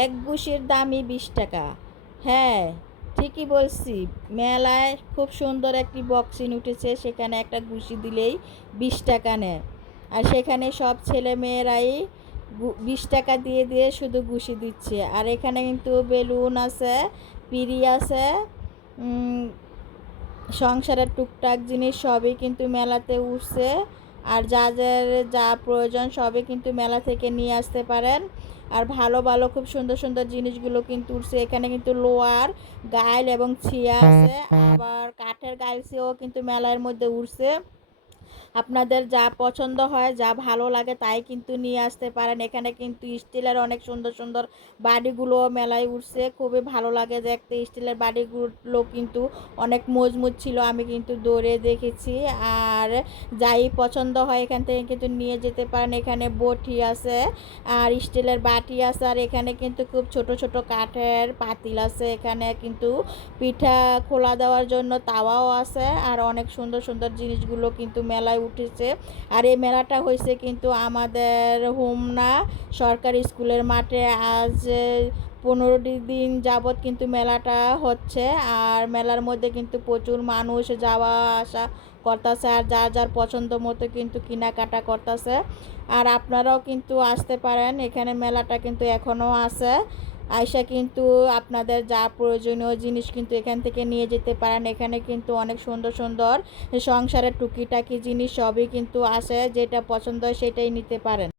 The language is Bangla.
এক গুছির দামই 20 টাকা। হ্যাঁ, ঠিকই বলছি। মেলায় খুব সুন্দর একটি বক্সিন উঠেছে, সেখানে একটা গুছি দিলেই 20 টাকা নেয়। আর সেখানে সব ছেলে মেয়েরাই 20 টাকা দিয়ে দিয়ে শুধু গুছি দিচ্ছে। আর এখানে কিন্তু বেলুন আছে, পিঁড়ি আছে, সংসারের টুকটাক জিনিস সবই কিন্তু মেলাতে উঠছে। আর যাদের যা প্রয়োজন সবই কিন্তু মেলা থেকে নিয়ে আসতে পারেন। আর ভালো ভালো খুব সুন্দর সুন্দর জিনিসগুলো কিন্তু উঠছে। এখানে কিন্তু লোহার গাইল এবং ছিয়া আছে, আবার কাঠের গাইলসিও কিন্তু মেলার মধ্যে উঠছে। আপনাদের যা পছন্দ হয়, যা ভালো লাগে তাই কিন্তু নিয়ে আসতে পারেন। এখানে কিন্তু স্টিলের অনেক সুন্দর সুন্দর বাড়িগুলো মেলায় উঠছে, খুবই ভালো লাগে দেখতে। স্টিলের বাড়িগুলো কিন্তু অনেক মজবুত ছিল, আমি কিন্তু দৌড়ে দেখেছি। আর যাই পছন্দ হয় এখান থেকে কিন্তু নিয়ে যেতে পারেন। এখানে বটি আছে, আর স্টিলের বাটি আছে, আর এখানে কিন্তু খুব ছোট ছোট কাঠের পাতিল আছে। এখানে কিন্তু পিঠা খোলা দেওয়ার জন্য তাওয়াও আছে। আর অনেক সুন্দর সুন্দর জিনিসগুলো কিন্তু মেলায় উঠেছে। আর এই মেলাটা হয়েছে কিন্তু আমাদের হোমনা সরকারি স্কুলের মাঠে। আজ 15 দিন যাবৎ কিন্তু মেলাটা হচ্ছে। আর মেলার মধ্যে কিন্তু প্রচুর মানুষ যাওয়া আসা করতেছে, আর যার যার পছন্দ মতো কিন্তু কেনাকাটা করতেছে। আর আপনারাও কিন্তু আসতে পারেন, এখানে মেলাটা কিন্তু এখনও আছে। আয়সা কিন্তু আপনাদের যা প্রয়োজনীয় জিনিস কিন্তু এখান থেকে নিয়ে যেতে পারেন। এখানে কিন্তু অনেক সুন্দর সুন্দর সংসারের টুকিটাকি জিনিস সবই কিন্তু আছে, যেটা পছন্দ হয় সেটাই নিতে পারেন।